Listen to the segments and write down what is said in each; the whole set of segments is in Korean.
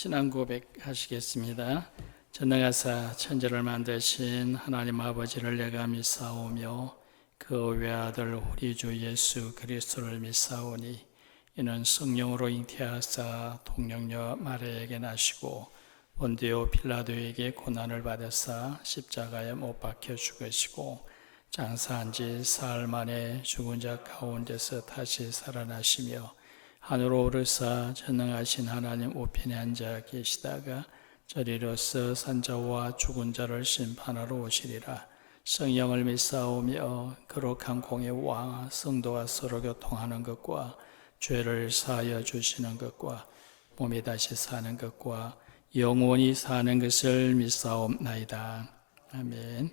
신앙 고백하시겠습니다. 전능하사 천지를 만드신 하나님 아버지를 내가 믿사오며 그 외아들 우리 주 예수 그리스도를 믿사오니 이는 성령으로 잉태하사 동령녀 마리아에게 나시고 본디오 빌라도에게 고난을 받으사 십자가에 못 박혀 죽으시고 장사한 지 사흘 만에 죽은 자 가운데서 다시 살아나시며 하늘로 오르사 전능하신 하나님 우편에 앉아 계시다가 저리로서 산자와 죽은 자를 심판하러 오시리라. 성령을 믿사오며 거룩한 공의 왕 성도가 서로 교통하는 것과 죄를 사하여 주시는 것과 몸이 다시 사는 것과 영원히 사는 것을 믿사옵나이다. 아멘.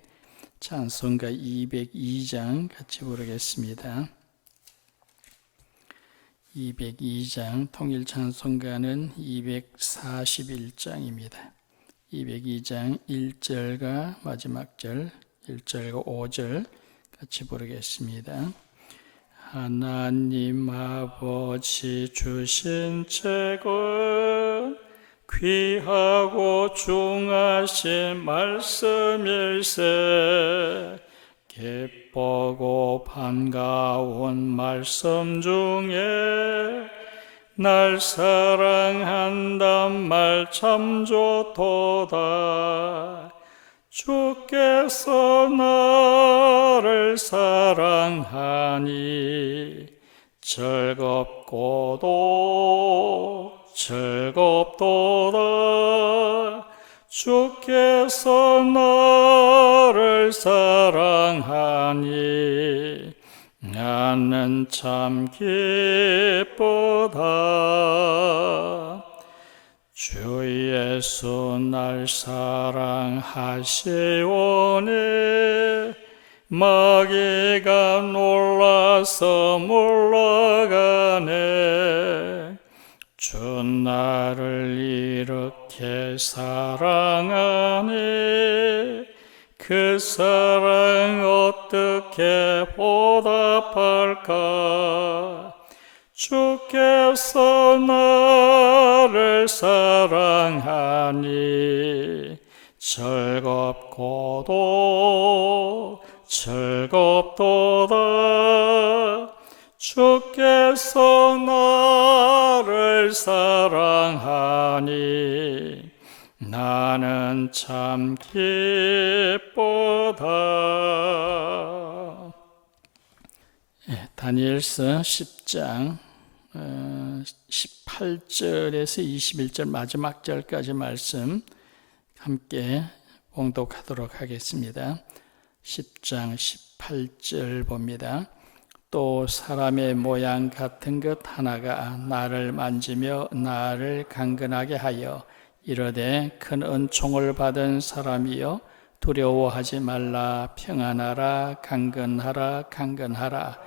찬송가 202장 같이 부르겠습니다. 202장 통일찬송가는 241장입니다. 202장 1절과 마지막 절 1절과 5절 같이 부르겠습니다. 하나님 아버지 주신 책은 귀하고 중하신 말씀일세 기쁘고 반가운 말씀 중에 날 사랑한단 말 참 좋도다. 주께서 나를 사랑하니 즐겁도다. 주께서 나를 사랑하니 나는 참 기쁘다. 주 예수 날 사랑하시오니 마귀가 놀라서 물러가네. 주 나를 이렇게 사랑하니 그 사랑 어떻게 보답할까. 주께서 나를 사랑하니 즐겁도다. 주께서 나를 사랑하니 나는 참 기쁘다. 다니엘서 10장 18절에서 21절 마지막 절까지 말씀 함께 봉독하도록 하겠습니다. 10장 18절 봅니다. 또 사람의 모양 같은 것 하나가 나를 만지며 나를 강건하게 하여 이르되 큰 은총을 받은 사람이여 두려워하지 말라. 평안하라. 강건하라.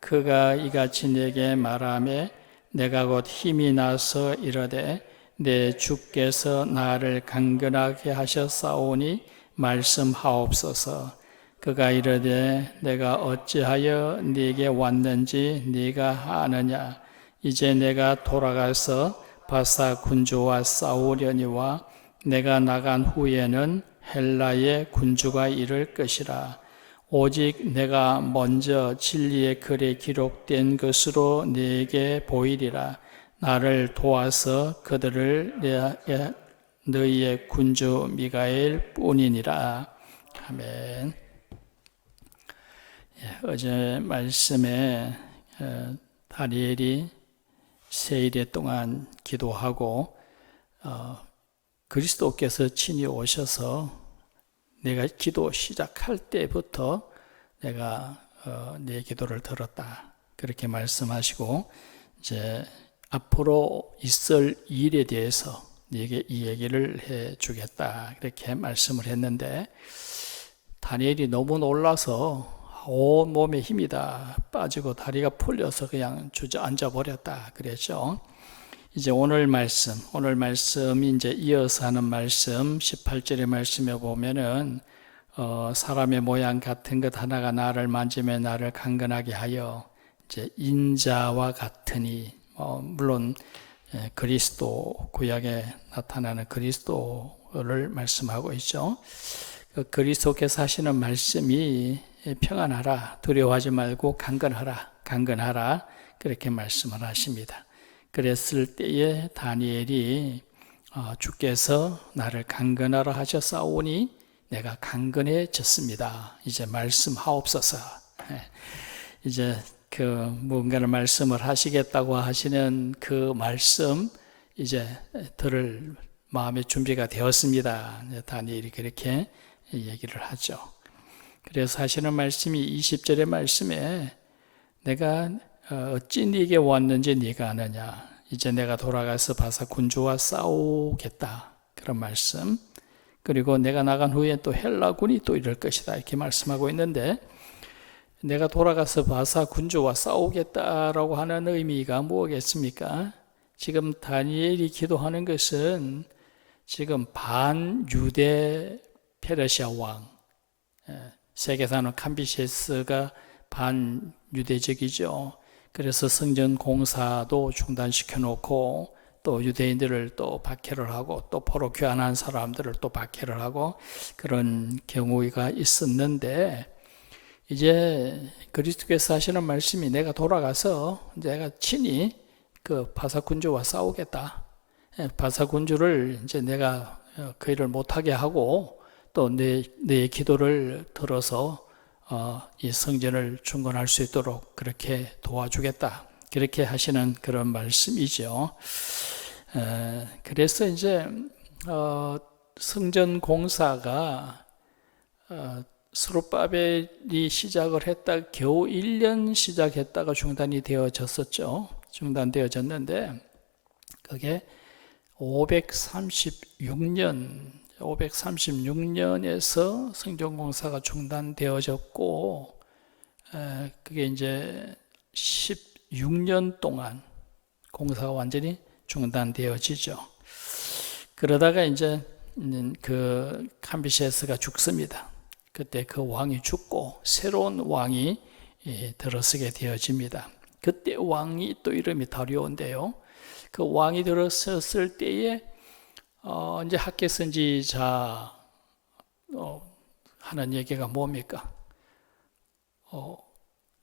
그가 이같이 내게 말하매 내가 곧 힘이 나서 이르되 내 주께서 나를 강건하게 하셨사오니 말씀하옵소서. 그가 이르되 내가 어찌하여 네게 왔는지 네가 아느냐. 이제 내가 돌아가서 바사 군주와 싸우려니와 내가 나간 후에는 헬라의 군주가 이를 것이라. 오직 내가 먼저 진리의 글에 기록된 것으로 네게 보이리라. 나를 도와서 그들을 너희의 군주 미가엘 뿐이니라. 아멘. 어제 말씀에 다니엘이 세일에 동안 기도하고 그리스도께서 친히 오셔서 내가 기도 시작할 때부터 내가 내 기도를 들었다. 그렇게 말씀하시고 이제 앞으로 있을 일에 대해서 네게 이 얘기를 해주겠다. 그렇게 말씀을 했는데 다니엘이 너무 놀라서 온 몸에 힘이 다 빠지고 다리가 풀려서 그냥 주저앉아 버렸다 그랬죠. 이제 오늘 말씀이 이제 이어서 하는 말씀 18절의 말씀에 보면은 사람의 모양 같은 것 하나가 나를 만지며 나를 강건하게 하여 이제 인자와 같으니 물론 그리스도, 구약에 나타나는 그리스도를 말씀하고 있죠. 그 그리스도께서 하시는 말씀이 평안하라, 두려워하지 말고 강건하라 그렇게 말씀을 하십니다. 그랬을 때에 다니엘이 주께서 나를 강건하라 하셨사오니 내가 강건해졌습니다. 이제 말씀하옵소서. 이제 그 뭔가를 말씀을 하시겠다고 하시는 그 말씀 이제 들을 마음의 준비가 되었습니다. 다니엘이 그렇게 얘기를 하죠. 그래서 하시는 말씀이 20절의 말씀에 내가 어찌 네게 왔는지 네가 아느냐. 이제 내가 돌아가서 바사 군주와 싸우겠다. 그런 말씀. 그리고 내가 나간 후에 또 헬라군이 또 이럴 것이다. 이렇게 말씀하고 있는데 내가 돌아가서 바사 군주와 싸우겠다라고 하는 의미가 무엇겠습니까? 지금 다니엘이 기도하는 것은 지금 반유대 페르시아 왕, 세계사는 캄비세스가 반유대적이죠. 그래서 성전 공사도 중단시켜 놓고 또 유대인들을 또 박해를 하고 또 포로 귀환한 사람들을 또 박해를 하고 그런 경우가 있었는데 이제 그리스도께서 하시는 말씀이 내가 돌아가서 내가 친히 그 바사 군주와 싸우겠다. 바사 군주를 이제 내가 그 일을 못하게 하고 또 내 기도를 들어서 이 성전을 중건할 수 있도록 그렇게 도와주겠다. 그렇게 하시는 그런 말씀이죠. 그래서 이제 성전 공사가 스룹바벨이 시작을 했다 겨우 1년 시작했다가 중단이 되어졌었죠. 중단되어졌는데 그게 536년에서 성전 공사가 중단되어졌고 그게 이제 16년 동안 공사가 완전히 중단되어지죠. 그러다가 이제 그 캄비세스가 죽습니다. 그때 그 왕이 죽고 새로운 왕이 들어서게 되어집니다. 그때 왕이 또 이름이 다리오인데요. 그 왕이 들어섰을 때에 이제 학계 선지자 하는 얘기가 뭡니까?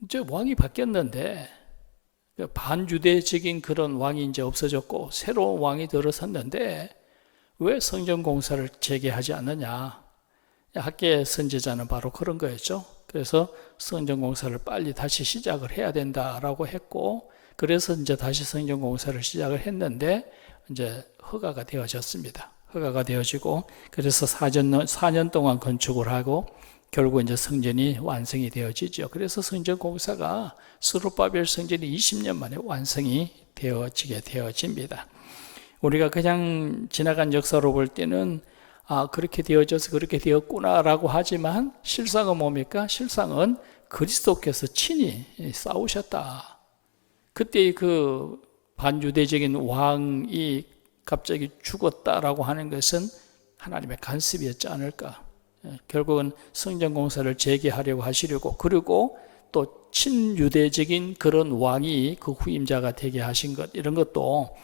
이제 왕이 바뀌었는데 반유대적인 그런 왕이 이제 없어졌고 새로운 왕이 들어섰는데 왜 성전 공사를 재개하지 않느냐? 학계 선지자는 바로 그런 거였죠. 그래서 성전 공사를 빨리 다시 시작을 해야 된다라고 했고 그래서 이제 다시 성전 공사를 시작을 했는데 이제 허가가 되어졌습니다. 허가가 되어지고 그래서 4년 동안 건축을 하고 결국 이제 성전이 완성이 되어지죠. 그래서 성전 공사가 스룹바벨 성전이 20년 만에 완성이 되어지게 되어집니다. 우리가 그냥 지나간 역사로 볼 때는 그렇게 되어져서 그렇게 되었구나라고 하지만 실상은 뭡니까? 실상은 그리스도께서 친히 싸우셨다. 그때 그 반유대적인 왕이 갑자기 죽었다라고 하는 것은 하나님의 간섭이었지 않을까. 결국은 성전 공사를 재개하려고 하시려고 그리고 또 친유대적인 그런 왕이 그 후임자가 되게 하신 것 이런 것도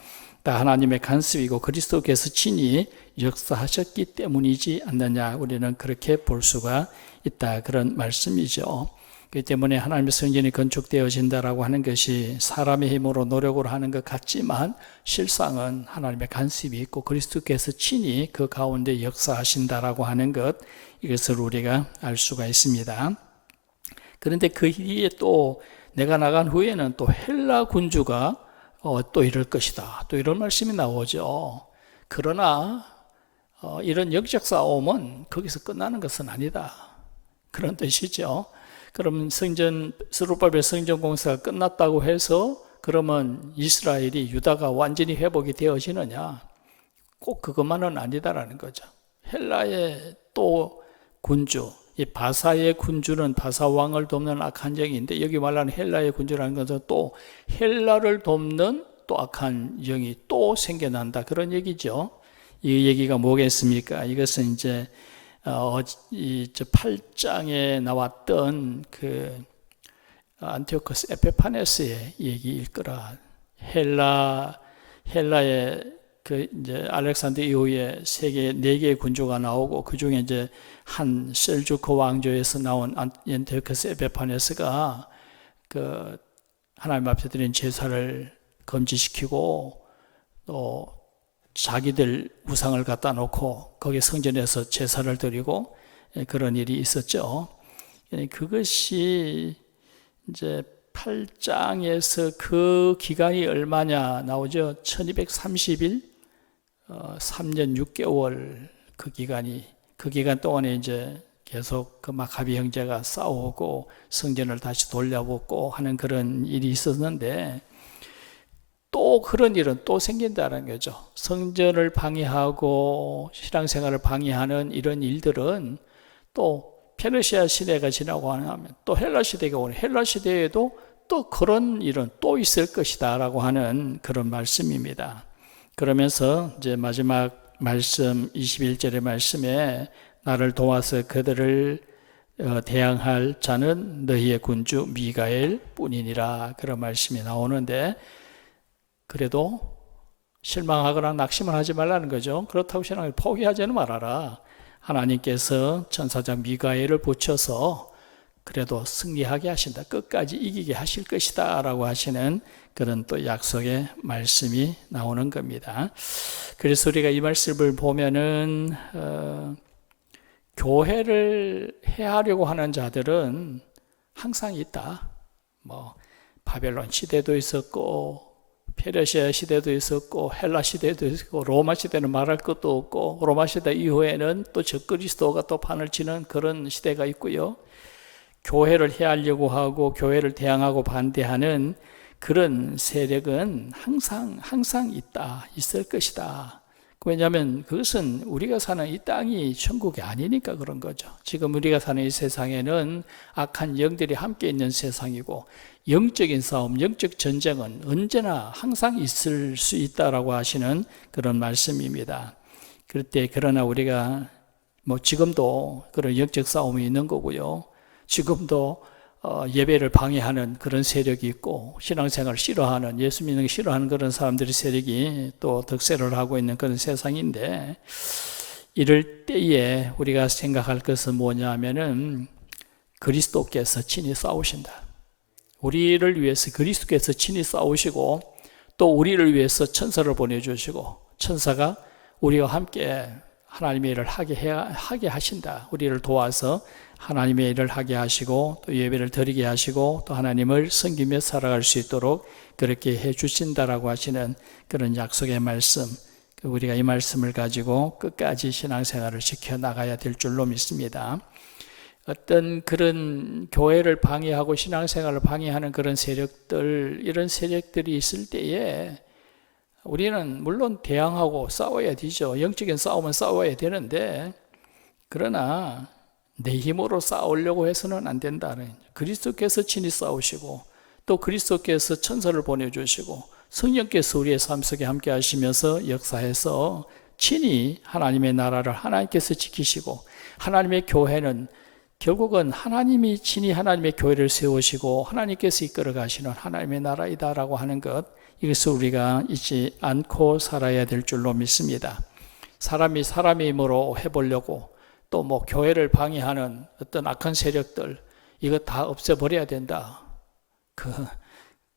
다 하나님의 간섭이고 그리스도께서 친히 역사하셨기 때문이지 않느냐 우리는 그렇게 볼 수가 있다 그런 말씀이죠. 그렇기 때문에 하나님의 성전이 건축되어진다라고 하는 것이 사람의 힘으로 노력으로 하는 것 같지만 실상은 하나님의 간섭이 있고 그리스도께서 친히 그 가운데 역사하신다라고 하는 것 이것을 우리가 알 수가 있습니다. 그런데 그 뒤에 또 내가 나간 후에는 또 헬라 군주가 또 이럴 것이다. 또 이런 말씀이 나오죠. 그러나 이런 영적 싸움은 거기서 끝나는 것은 아니다. 그런 뜻이죠. 그럼 스룹바벨 성전 공사가 끝났다고 해서 그러면 이스라엘이 유다가 완전히 회복이 되어지느냐? 꼭 그것만은 아니다라는 거죠. 헬라의 또 군주, 이 바사의 군주는 바사 왕을 돕는 악한 영인데 여기 말하는 헬라의 군주라는 것은 또 헬라를 돕는 또 악한 영이 또 생겨난다 그런 얘기죠. 이 얘기가 뭐겠습니까? 이것은 이제 이 8장에 나왔던 그 안티오코스 에페파네스의 얘기일 거라. 헬라의 그 이제 알렉산더 이후에 세계 4개의 군주가 나오고 그 중에 이제 한 셀주크 왕조에서 나온 안티오코스 에피파네스가 그 하나님 앞에 드린 제사를 금지시키고 또 자기들 우상을 갖다 놓고 거기 성전에서 제사를 드리고 그런 일이 있었죠. 그것이 이제 8장에서 그 기간이 얼마냐 나오죠. 1230일, 3년 6개월 그 기간 동안에 이제 계속 그 마카비 형제가 싸우고 성전을 다시 돌려보고 하는 그런 일이 있었는데 또 그런 일은 또 생긴다는 거죠. 성전을 방해하고 신앙생활을 방해하는 이런 일들은 또 페르시아 시대가 지나고 하면 또 헬라 시대가 오는 헬라 시대에도 또 그런 일은 또 있을 것이다 라고 하는 그런 말씀입니다. 그러면서 이제 마지막 말씀 21절의 말씀에 나를 도와서 그들을 대항할 자는 너희의 군주 미가엘 뿐이니라 그런 말씀이 나오는데 그래도 실망하거나 낙심을 하지 말라는 거죠. 그렇다고 신앙을 포기하지는 말아라. 하나님께서 천사장 미가엘을 붙여서 그래도 승리하게 하신다. 끝까지 이기게 하실 것이다 라고 하시는 그런 또 약속의 말씀이 나오는 겁니다. 그래서 우리가 이 말씀을 보면은 교회를 해하려고 하는 자들은 항상 있다. 뭐 바벨론 시대도 있었고 페르시아 시대도 있었고 헬라 시대도 있었고 로마 시대는 말할 것도 없고 로마 시대 이후에는 또 적그리스도가 또 판을 치는 그런 시대가 있고요. 교회를 해하려고 하고 교회를 대항하고 반대하는 그런 세력은 항상 있을 것이다. 왜냐하면 그것은 우리가 사는 이 땅이 천국이 아니니까 그런 거죠. 지금 우리가 사는 이 세상에는 악한 영들이 함께 있는 세상이고 영적인 싸움, 영적 전쟁은 언제나 항상 있을 수 있다라고 하시는 그런 말씀입니다. 그러나 우리가 뭐 지금도 그런 영적 싸움이 있는 거고요. 지금도 예배를 방해하는 그런 세력이 있고 신앙생활을 싫어하는 예수 믿는 걸 싫어하는 그런 사람들의 세력이 또 득세를 하고 있는 그런 세상인데 이럴 때에 우리가 생각할 것은 뭐냐 하면은 그리스도께서 친히 싸우신다. 우리를 위해서 그리스도께서 친히 싸우시고 또 우리를 위해서 천사를 보내주시고 천사가 우리와 함께 하나님의 일을 하게 하신다. 우리를 도와서 하나님의 일을 하게 하시고 또 예배를 드리게 하시고 또 하나님을 섬기며 살아갈 수 있도록 그렇게 해 주신다라고 하시는 그런 약속의 말씀, 우리가 이 말씀을 가지고 끝까지 신앙생활을 지켜나가야 될 줄로 믿습니다. 어떤 그런 교회를 방해하고 신앙생활을 방해하는 그런 세력들, 이런 세력들이 있을 때에 우리는 물론 대항하고 싸워야 되죠. 영적인 싸움은 싸워야 되는데 그러나 내 힘으로 싸우려고 해서는 안 된다는, 그리스도께서 친히 싸우시고 또 그리스도께서 천사를 보내주시고 성령께서 우리의 삶 속에 함께 하시면서 역사해서 친히 하나님의 나라를 하나님께서 지키시고 하나님의 교회는 결국은 하나님이 친히 하나님의 교회를 세우시고 하나님께서 이끌어 가시는 하나님의 나라이다라고 하는 것, 이것을 우리가 잊지 않고 살아야 될 줄로 믿습니다. 사람이 사람의 힘으로 해보려고 또 뭐 교회를 방해하는 어떤 악한 세력들, 이거 다 없애버려야 된다.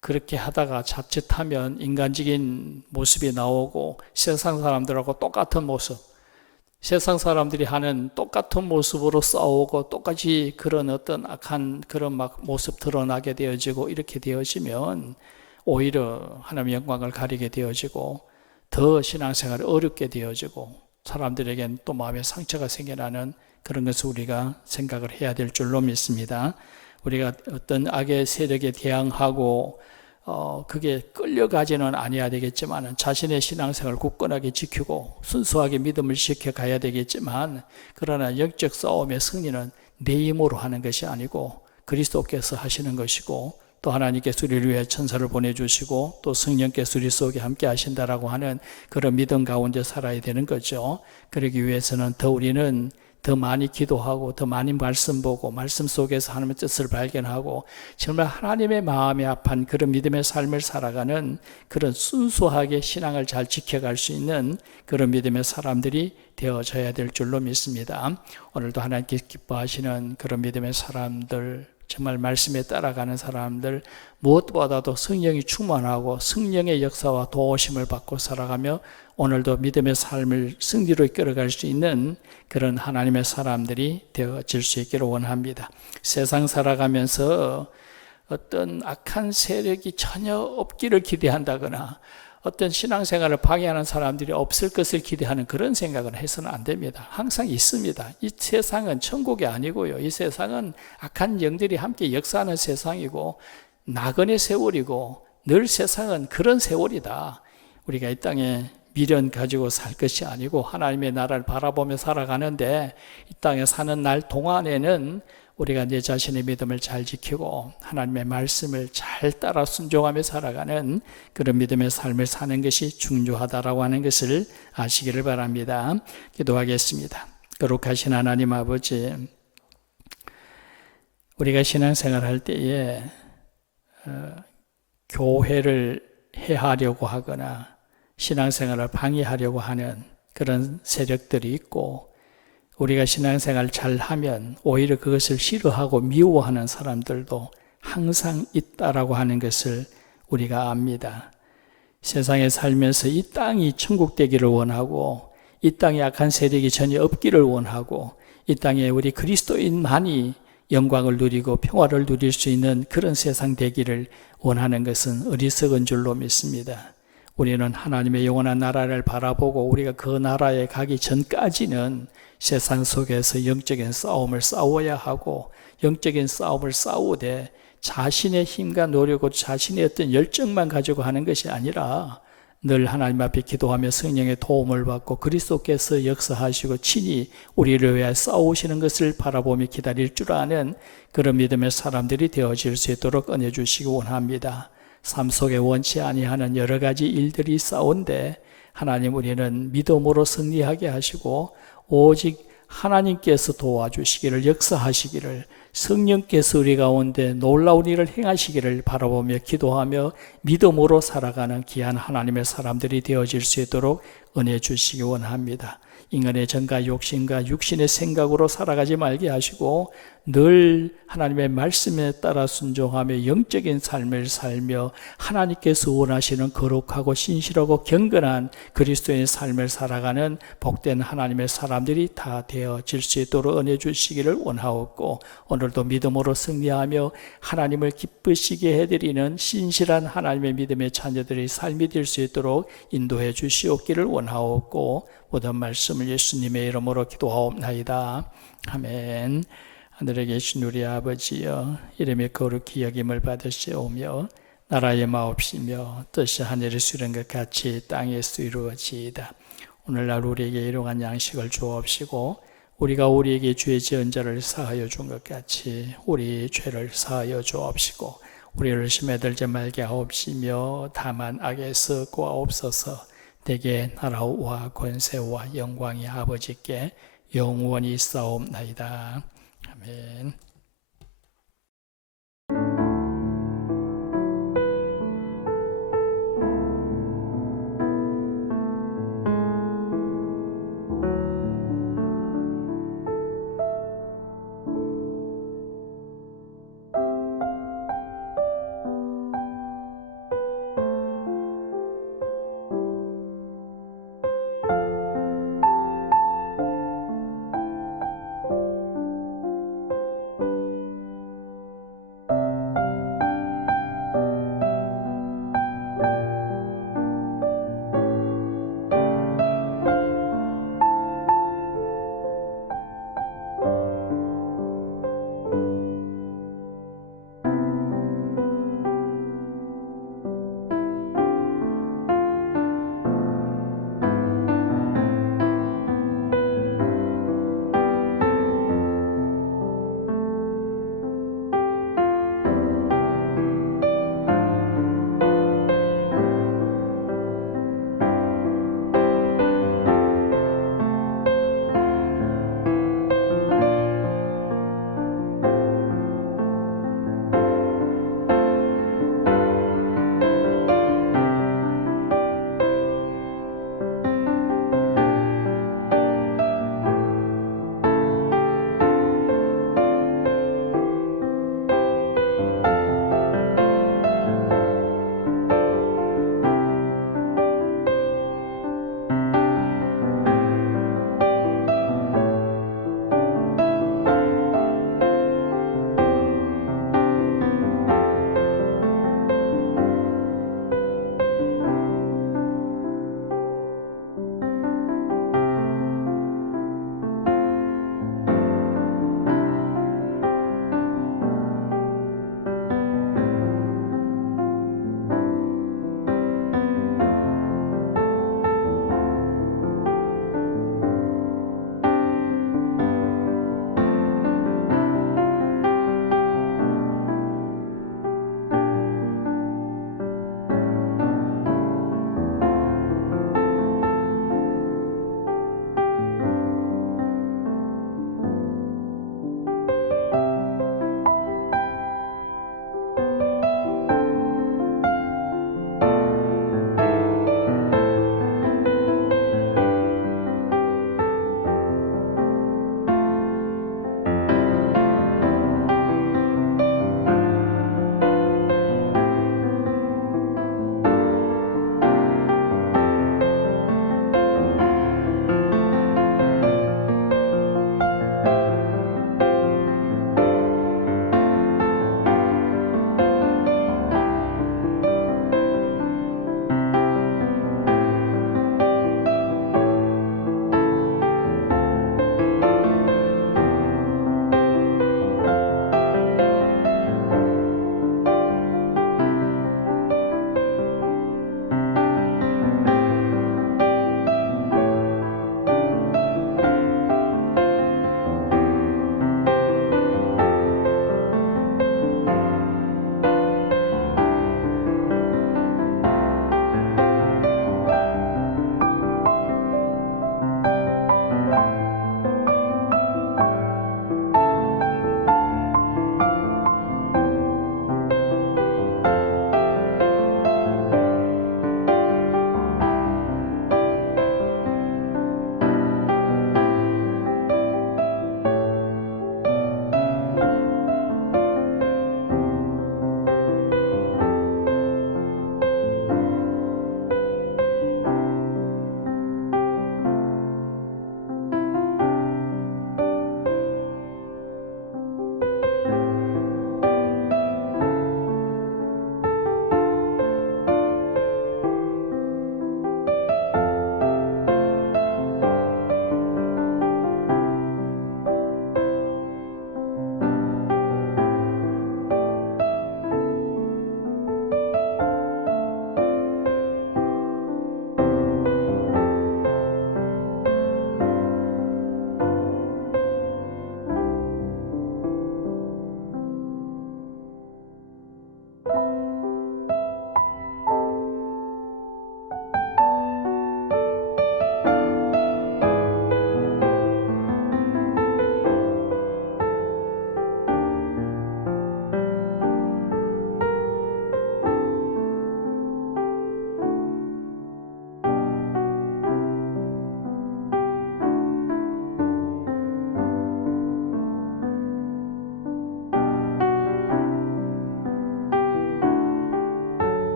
그렇게 하다가 자칫하면 인간적인 모습이 나오고 세상 사람들하고 똑같은 모습, 세상 사람들이 하는 똑같은 모습으로 싸우고 똑같이 그런 어떤 악한 그런 막 모습 드러나게 되어지고 이렇게 되어지면 오히려 하나님의 영광을 가리게 되어지고 더 신앙생활이 어렵게 되어지고 사람들에겐 또 마음에 상처가 생겨나는 그런 것을 우리가 생각을 해야 될 줄로 믿습니다. 우리가 어떤 악의 세력에 대항하고 그게 끌려가지는 아니어야 되겠지만 자신의 신앙생활을 굳건하게 지키고 순수하게 믿음을 지켜가야 되겠지만 그러나 영적 싸움의 승리는 내 힘으로 하는 것이 아니고 그리스도께서 하시는 것이고 또 하나님께서 우리를 위해 천사를 보내주시고 또 성령께서 우리 속에 함께 하신다라고 하는 그런 믿음 가운데 살아야 되는 거죠. 그러기 위해서는 더 우리는 더 많이 기도하고 더 많이 말씀 보고 말씀 속에서 하나님의 뜻을 발견하고 정말 하나님의 마음이 아픈 그런 믿음의 삶을 살아가는 그런 순수하게 신앙을 잘 지켜갈 수 있는 그런 믿음의 사람들이 되어져야 될 줄로 믿습니다. 오늘도 하나님께 기뻐하시는 그런 믿음의 사람들, 정말 말씀에 따라가는 사람들, 무엇보다도 성령이 충만하고 성령의 역사와 도우심을 받고 살아가며 오늘도 믿음의 삶을 승리로 이끌어갈 수 있는 그런 하나님의 사람들이 되어질 수 있기를 원합니다. 세상 살아가면서 어떤 악한 세력이 전혀 없기를 기대한다거나 어떤 신앙생활을 방해하는 사람들이 없을 것을 기대하는 그런 생각은 해서는 안 됩니다. 항상 있습니다. 이 세상은 천국이 아니고요. 이 세상은 악한 영들이 함께 역사하는 세상이고 나그네 세월이고 늘 세상은 그런 세월이다. 우리가 이 땅에 미련 가지고 살 것이 아니고 하나님의 나라를 바라보며 살아가는데 이 땅에 사는 날 동안에는 우리가 내 자신의 믿음을 잘 지키고 하나님의 말씀을 잘 따라 순종하며 살아가는 그런 믿음의 삶을 사는 것이 중요하다라고 하는 것을 아시기를 바랍니다. 기도하겠습니다. 거룩하신 하나님 아버지, 우리가 신앙생활 할 때에 교회를 해하려고 하거나 신앙생활을 방해하려고 하는 그런 세력들이 있고 우리가 신앙생활 잘하면 오히려 그것을 싫어하고 미워하는 사람들도 항상 있다라고 하는 것을 우리가 압니다. 세상에 살면서 이 땅이 천국 되기를 원하고 이 땅에 악한 세력이 전혀 없기를 원하고 이 땅에 우리 그리스도인만이 영광을 누리고 평화를 누릴 수 있는 그런 세상 되기를 원하는 것은 어리석은 줄로 믿습니다. 우리는 하나님의 영원한 나라를 바라보고 우리가 그 나라에 가기 전까지는 세상 속에서 영적인 싸움을 싸워야 하고 영적인 싸움을 싸우되 자신의 힘과 노력과 자신의 어떤 열정만 가지고 하는 것이 아니라 늘 하나님 앞에 기도하며 성령의 도움을 받고 그리스도께서 역사하시고 친히 우리를 위해 싸우시는 것을 바라보며 기다릴 줄 아는 그런 믿음의 사람들이 되어질 수 있도록 은혜 주시기 원합니다. 삶 속에 원치 아니하는 여러 가지 일들이 싸운데 하나님 우리는 믿음으로 승리하게 하시고 오직 하나님께서 도와주시기를 역사하시기를 성령께서 우리 가운데 놀라운 일을 행하시기를 바라보며 기도하며 믿음으로 살아가는 귀한 하나님의 사람들이 되어질 수 있도록 은혜 주시기 원합니다. 인간의 정과 욕심과 육신의 생각으로 살아가지 말게 하시고 늘 하나님의 말씀에 따라 순종하며 영적인 삶을 살며 하나님께서 원하시는 거룩하고 신실하고 경건한 그리스도인의 삶을 살아가는 복된 하나님의 사람들이 다 되어질 수 있도록 은혜 주시기를 원하옵고 오늘도 믿음으로 승리하며 하나님을 기쁘시게 해드리는 신실한 하나님의 믿음의 자녀들의 삶이 될 수 있도록 인도해 주시옵기를 원하옵고 모든 말씀을 예수님의 이름으로 기도하옵나이다. 아멘. 하늘에 계신 우리 아버지여, 이름이 거룩히 여김을 받으시오며 나라의 마옵시며 뜻이 하늘에서 이룬 것 같이 땅에서 이루어지이다. 오늘날 우리에게 일용할 양식을 주옵시고 우리가 우리에게 죄 지은 자를 사하여 준 것 같이 우리 죄를 사하여 주옵시고 우리를 심에 들지 말게 하옵시며 다만 악에서 구하옵소서. 대개 나라와 권세와 영광이 아버지께 영원히 있사옵나이다. 아멘.